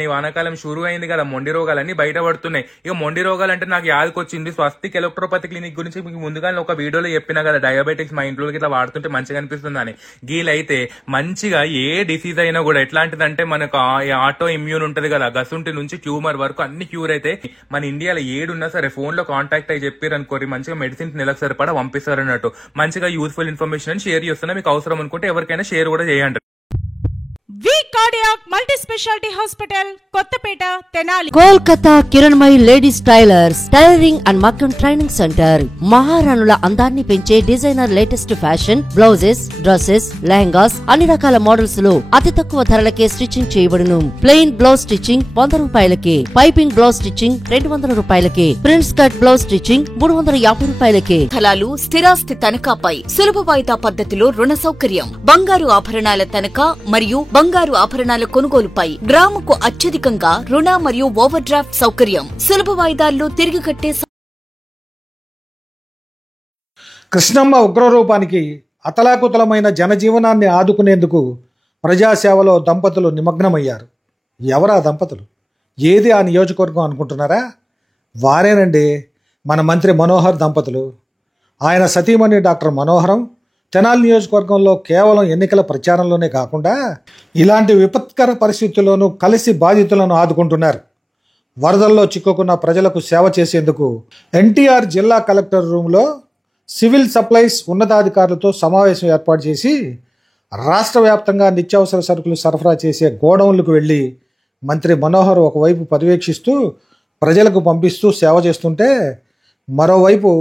అయినాయి. వానాకాలం షురు అయింది కదా, మొండి రోగాలన్నీ బయటపడుతున్నాయి. ఇక మొండి రోగాలు అంటే నాకు యాదకొచ్చింది స్వస్తిక్ ఎలక్ట్రోపతి క్లినిక్ గురించి మీకు ముందుగా ఒక వీడియోలో చెప్పినా కదా, డయాబెటిక్స్ మా ఇంట్లో ఇట్లా వాడుతుంటే మంచిగా అనిపిస్తుందని. గీలైతే మంచిగా ఏ డిసీజ్ అయినా కూడా ఎట్లాంటిదంటే మనకు ఆటో ఇమ్యూన్ ఉంటది కదా, గసుంటి నుంచి ట్యూమర్ వరకు అన్ని క్యూర్ అయితే మన ఇండియాలో ఏడున్నా సరే ఫోన్ లో కాంటాక్ట్ అయ్యి చెప్పారు అనుకోరి మంచిగా మెడిసిన్స్ నెలకు సరిపడా పంపిస్తారు అన్నట్టు. మంచిగా యూస్ఫుల్ ఇన్ఫర్మేషన్ షేర్ చేస్తున్నా, మీకు అవసరం అనుకుంటే ఎవరికైనా షేర్ కూడా చేయండి. V cardiac multi speciality hospital, Kothapeta, Tenali. Kolkata Kiranmayi ladies tailors, tailoring and మగ్గం ట్రైనింగ్ సెంటర్. మహారాణుల అందాన్ని పెంచే designer latest fashion blouses, dresses, lehengas అన్ని రకాల మోడల్స్ లో అతి తక్కువ ధరలకే స్టిచ్చింగ్ చేయబడును. ప్లెయిన్ బ్లౌజ్ స్టిచ్చింగ్ 100 రూపాయలకే, పైపింగ్ బ్లౌజ్ స్టిచ్చింగ్ 200 రూపాయలకే, ప్రిన్స్ కట్ బ్లౌజ్ స్టిచ్చింగ్ 350 రూపాయలకే. స్థలాలు, స్థిరాస్తి తనఖాపై సులభ వాయిదా పద్ధతిలో రుణ సౌకర్యం. బంగారు ఆభరణాల తనఖా మరియు బంగారు ఆభరణాల కొనుగోలుపై గ్రాముకు అత్యధికంగా రుణ మరియు ఓవర్ డ్రాఫ్ట్ సౌకర్యం. సులభ వాయిదాల్లో తిరిగి కట్టే. కృష్ణమ్మ ఉగ్రరూపానికి అతలాకుతలమైన జనజీవనాన్ని ఆదుకునేందుకు ప్రజాసేవలో దంపతులు నిమగ్నమయ్యారు. ఎవరా దంపతులు, ఏది ఆ నియోజకవర్గం అనుకుంటున్నారా? వారేనండి మన మంత్రి మనోహర్ దంపతులు. ఆయన సతీమణి డాక్టర్ మనోహరం తెనాలి నియోజకవర్గంలో కేవలం ఎన్నికల ప్రచారంలోనే కాకుండా ఇలాంటి విపత్కర పరిస్థితుల్లోనూ కలిసి బాధితులను ఆదుకుంటున్నారు. వరదల్లో చిక్కుకున్న ప్రజలకు సేవ చేసేందుకు ఎన్టీఆర్ జిల్లా కలెక్టర్ రూమ్లో సివిల్ సప్లైస్ ఉన్నతాధికారులతో సమావేశం ఏర్పాటు చేసి రాష్ట్ర వ్యాప్తంగా నిత్యావసర సరుకులు సరఫరా చేసే గోడౌన్లకు వెళ్ళి మంత్రి మనోహర్ ఒకవైపు పర్యవేక్షిస్తూ ప్రజలకు పంపిస్తూ సేవ చేస్తుంటే, మరోవైపు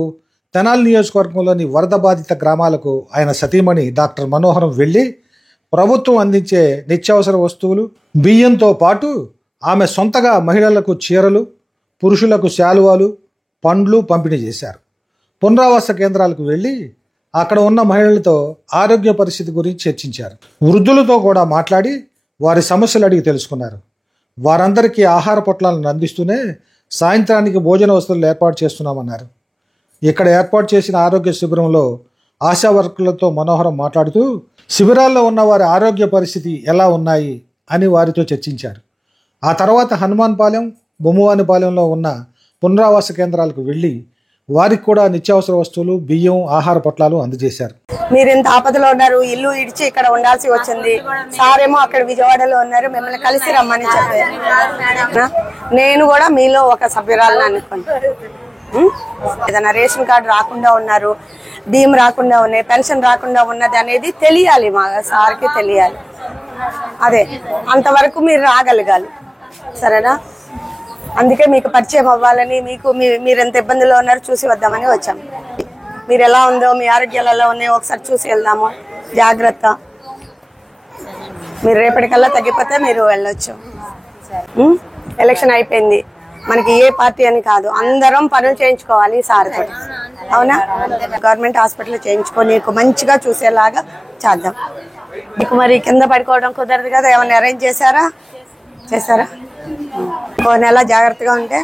తెనాలి నియోజకవర్గంలోని వరద బాధిత గ్రామాలకు ఆయన సతీమణి డాక్టర్ మనోహరం వెళ్ళి ప్రభుత్వం అందించే నిత్యావసర వస్తువులు, బియ్యంతో పాటు ఆమె సొంతగా మహిళలకు చీరలు, పురుషులకు శాలువాలు, పండ్లు పంపిణీ చేశారు. పునరావాస కేంద్రాలకు వెళ్ళి అక్కడ ఉన్న మహిళలతో ఆరోగ్య పరిస్థితి గురించి చర్చించారు. వృద్ధులతో కూడా మాట్లాడి వారి సమస్యలు అడిగి తెలుసుకున్నారు. వారందరికీ ఆహార పొట్లాలను అందిస్తూనే సాయంత్రానికి భోజన వసతులు ఏర్పాటు చేస్తున్నామన్నారు. ఇక్కడ ఏర్పాటు చేసిన ఆరోగ్య శిబిరంలో ఆశా వర్కర్లతో మనోహరం మాట్లాడుతూ శిబిరాల్లో ఉన్న వారి ఆరోగ్య పరిస్థితి ఎలా ఉన్నాయి అని వారితో చర్చించారు. ఆ తర్వాత హనుమాన్పాలెం, బొమ్మవానిపాలెంలో ఉన్న పునరావాస కేంద్రాలకు వెళ్ళి వారికి కూడా నిత్యావసర వస్తువులు, బియ్యం, ఆహార పొట్లాలు అందజేశారు. మీరు ఇంత ఆపదలో ఉన్నారు, ఇల్లు ఇడిచి ఇక్కడ ఉండాల్సి వచ్చింది. సారేమో అక్కడ విజయవాడలో ఉన్నారు, మిమ్మల్ని కలిసి రమ్మని చెప్పారు. నేను కూడా మీలో ఒక సభ్యురాలను అనుకోండి. ఏదైనా రేషన్ కార్డు రాకుండా ఉన్నారు, బియ్యం రాకుండా ఉన్నాయి, పెన్షన్ రాకుండా ఉన్నది అనేది తెలియాలి, మా సార్కి తెలియాలి. అదే అంతవరకు మీరు రాగలగాలి, సరేనా? అందుకే మీకు పరిచయం అవ్వాలని, మీరు ఎంత ఇబ్బందిలో ఉన్నారో చూసి వద్దామని వచ్చాము. మీరు ఎలా ఉందో, మీ ఆరోగ్యాలు ఎలా ఉన్నాయో ఒకసారి చూసి వెళ్దాము. జాగ్రత్త. మీరు రేపటికల్లా తగ్గిపోతే మీరు వెళ్ళొచ్చు. ఎలక్షన్ అయిపోయింది, మనకి ఏ పార్టీ అని కాదు, అందరం పనులు చేయించుకోవాలి సార్తో, అవునా? గవర్నమెంట్ హాస్పిటల్ చేయించుకో, నీకు మంచిగా చూసేలాగా చేద్దాం. నీకు మరి కింద పడుకోవడం కుదరదు కదా, ఏమైనా అరేంజ్ చేశారా? ఓ నెల జాగ్రత్తగా ఉంటే.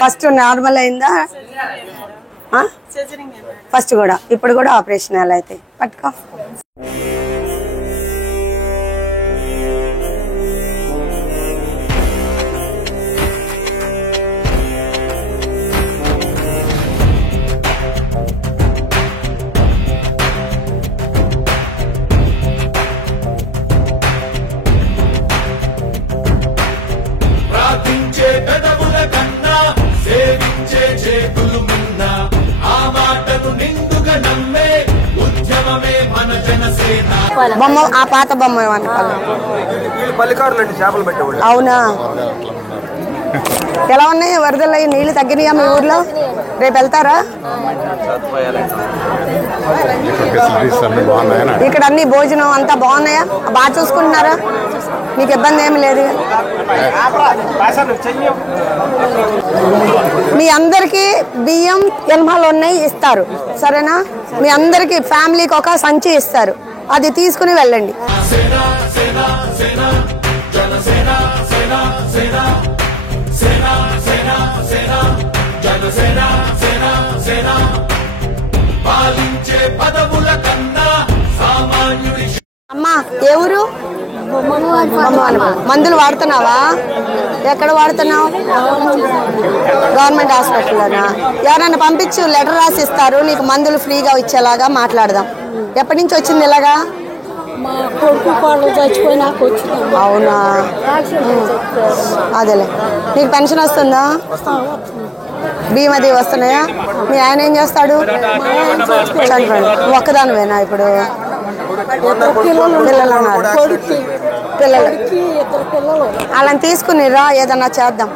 ఫస్ట్ నార్మల్ అయిందా? ఫస్ట్ కూడా, ఇప్పుడు కూడా ఆపరేషన్ ఎలా అయితే పట్టుకో. బొమ్మ, ఆ పాత బొమ్మ అవునా? ఎలా ఉన్నాయి వరదలు? నీళ్లు తగ్గినాయా మీ ఊర్లో? రేపు వెళ్తారా? ఇక్కడ అన్ని భోజనం అంతా బాగున్నాయా? బాగా చూసుకుంటున్నారా? మీకు ఇబ్బంది ఏమి లేదు? మీ అందరికి బియ్యం ఎల్మాలు ఉన్నాయి, ఇస్తారు, సరేనా? మీ అందరికి ఫ్యామిలీకి ఒక సంచి ఇస్తారు, అది తీసుకుని వెళ్ళండి. అమ్మా, ఎవరు? మందులు వాడుతున్నావా? ఎక్కడ వాడుతున్నావు? గవర్నమెంట్ హాస్పిటల్లోనా? ఎవరైనా పంపించు, లెటర్ రాసి ఇస్తారు నీకు మందులు ఫ్రీగా ఇచ్చేలాగా మాట్లాడదాం. ఎప్పటి నుంచి వచ్చింది ఇలాగా? మా కొడుకు కోడలు చచ్చిపోయినాక వచ్చింది. అవునా? అదేలే. నీకు పెన్షన్ వస్తుందా? భీమది వస్తున్నాయా? మీ ఆయన ఏం చేస్తాడు? ఒక్కదానివేనా ఇప్పుడు? పిల్లలు వాళ్ళని తీసుకుని రా, ఏదన్నా చేద్దాం.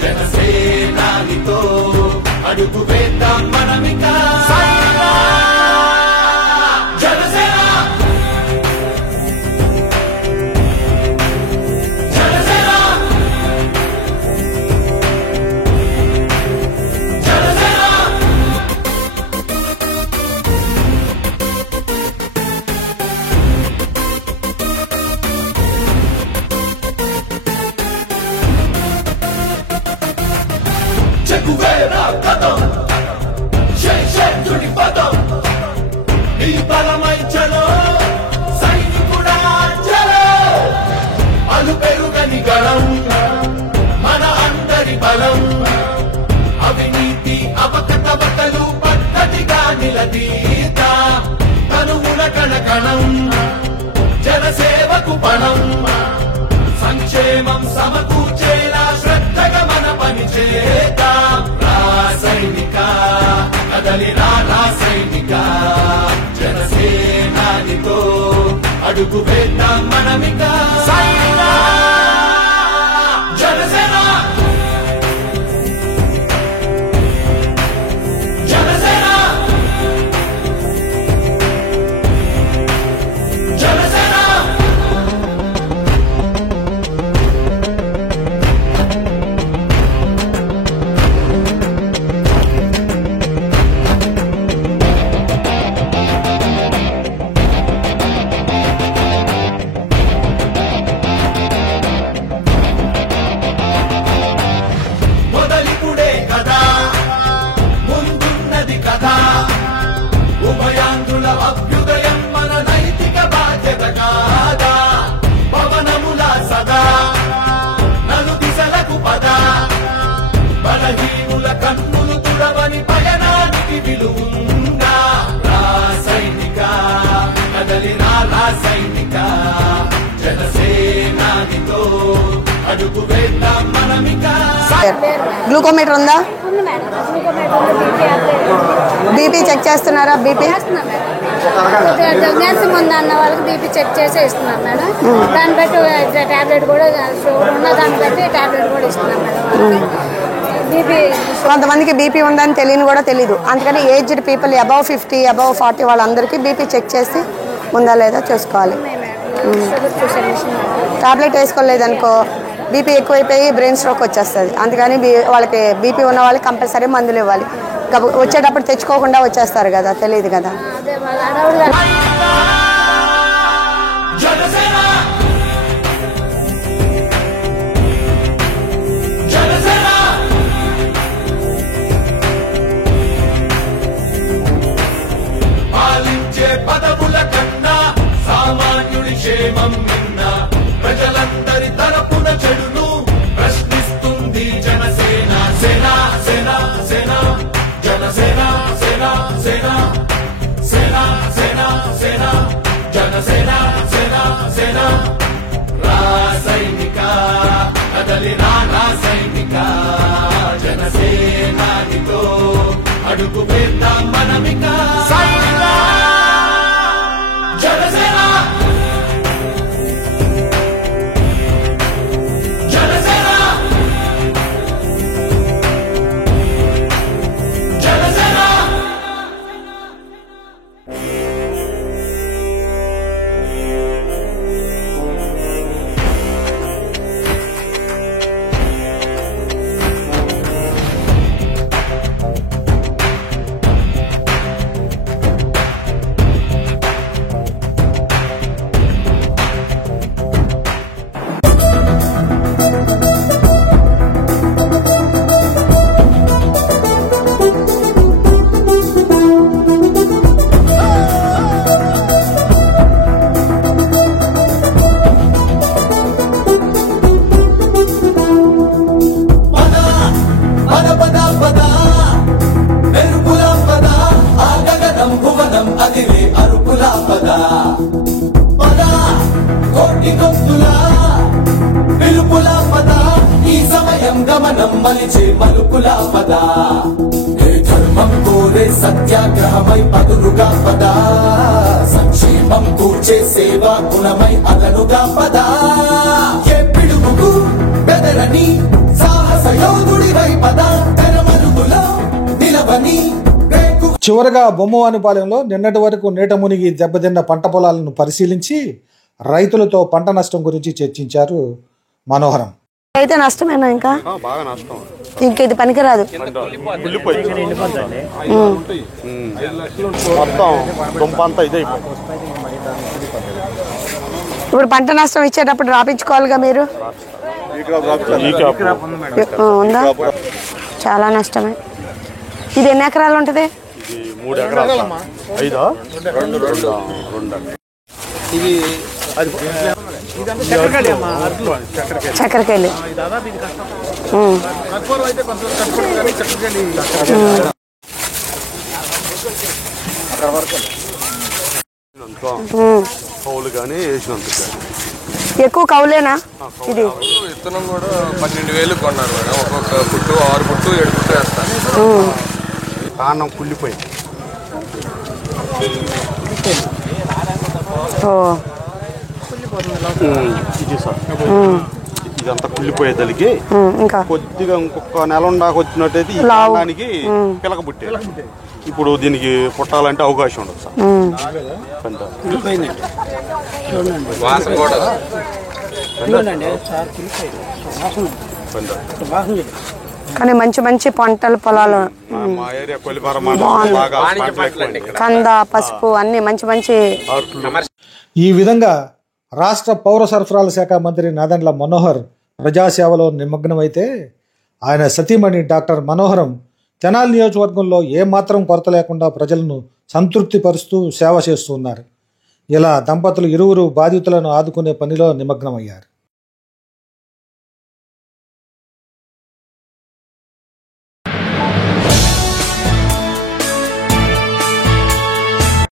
జనసేనానితో అడుగు వేద్దాం మనమిక. జనసేన జనసేన జనసేన చెగువేరా కథం శేషుడి పదం ఈ బలమైచలో సైనికుడా చలో అలు పెరుగని గళం మన అందరి బలం అవినీతి అపకతవకలు పద్ధతిగా నిలదీత తనువుల కణకణం జనసేవకు పణం సంక్షేమం సమకూర్చేలా శ్రద్ధగా మన పని చేద్దాం. రాసైనిక కదలిరా రాసైనిక జనసేనానితో అడుగు వేద్దాం మనమిక. జనసేన జనసేన జనసేన ఉభయాంధ్రుల అభ్యుదయం మన నైతిక బాధ్యత కాదా? పవనముల సదా నలు దిశలకు పద బలహీనుల కన్నులు తుడవని పయనానికి విలువుందా? రాసైనిక కదలిరా రాసైనిక జనసేనానితో అడుగు వేద్దాం మనమిక. గ్లూకోమీటర్ ఉందా? బీపీ చెక్ చేస్తున్నారా? బీపీ నీరసం ఉందన్న వాళ్ళకి బీపీ చెక్ చేసి ఇస్తున్నాం మేడం. దాన్ని బట్టి టాబ్లెట్ కూడా ఉన్న దాన్ని బట్టి టాబ్లెట్ కూడా ఇస్తున్నాం మేడం. బీపీ కొంతమందికి బీపీ ఉందని తెలియని కూడా తెలీదు. అందుకని ఏజ్డ్ పీపుల్ అబవ్ 50 అబవ్ 40 వాళ్ళందరికీ బీపీ చెక్ చేసి ఉందా లేదా చూసుకోవాలి. టాబ్లెట్ వేసుకోలేదనుకో బీపీ ఎక్కువైపోయి బ్రెయిన్ స్ట్రోక్ వచ్చేస్తుంది. అందుకని వాళ్ళకి బీపీ ఉన్న వాళ్ళకి కంపల్సరీ మందులు ఇవ్వాలి. వచ్చేటప్పుడు తెచ్చుకోకుండా వచ్చేస్తారు కదా, తెలియదు కదా. పాలించే పదవుల కన్నా సామాన్యుడి క్షేమం నిన్న ప్రజలందరి తరపున చెడును ప్రశ్నిస్తుంది జనసేన. సేన సేన సేన జనసేన సేన సేన సేన సేన సేన గమనం మలిచే మలుపులా పద ఏ ధర్మం కోరే సత్యాగ్రహమై పదులుగా పద సంక్షేమం కూర్చే సేవా గుణమై అదనుగా పద ఏ పిడుగుకు బెదరని సాహస యోధుడివై పద తెరమరుగులో నిలవని చివరగా బొమ్మవానిపాలెంలో నిన్నటి వరకు నీట మునిగి దెబ్బతిన్న పంట పొలాలను పరిశీలించి రైతులతో పంట నష్టం గురించి చర్చించారు మనోహరం. అయితే నష్టమేనా? ఇంకా బాగా నష్టం, ఇంకా ఇది పనికిరాదు. మొత్తం దుంపంతా ఇదే. ఇప్పుడు పంట నష్టం ఇచ్చేటప్పుడు రాపించుకోవాలిగా మీరు. ఉందా? చాలా నష్టమే. ఇది ఎన్ని ఎకరాలు ఉంటుంది? 3 ఎకరాలు. 5 ఇది చక్కెరకాయలు. కౌలు కానీ వేసినంత. ఎక్కువ కౌలేనా? ఇది విత్తనం కూడా 12,000 కొన్నారు మేడం. ఒక్కొక్క పుట్టు 6 పుట్టు 7 పుట్టు వేస్తాను. కారణం కుళ్ళిపోయింది. ఇది సార్ ఇదంతా కుళ్ళిపోయేదలికి కొద్దిగా ఇంకొక నెల దాకా వచ్చినట్టయితే ఈ కాండానికి పిలక పుట్టే. ఇప్పుడు దీనికి పుట్టాలంటే అవకాశం ఉండదు సార్. కానీ మంచి మంచి పంటల పొలాలు, కంద, పసుపు అన్ని మంచి మంచి. ఈ విధంగా రాష్ట్ర పౌర సరఫరాల శాఖ మంత్రి నాదెండ్ల మనోహర్ ప్రజాసేవలో నిమగ్నమైతే ఆయన సతీమణి డాక్టర్ మనోహరం తెనాలి నియోజకవర్గంలో ఏమాత్రం కొరత లేకుండా ప్రజలను సంతృప్తిపరుస్తూ సేవ చేస్తూ ఉన్నారు. ఇలా దంపతులు ఇరువురు బాధితులను ఆదుకునే పనిలో నిమగ్నమయ్యారు.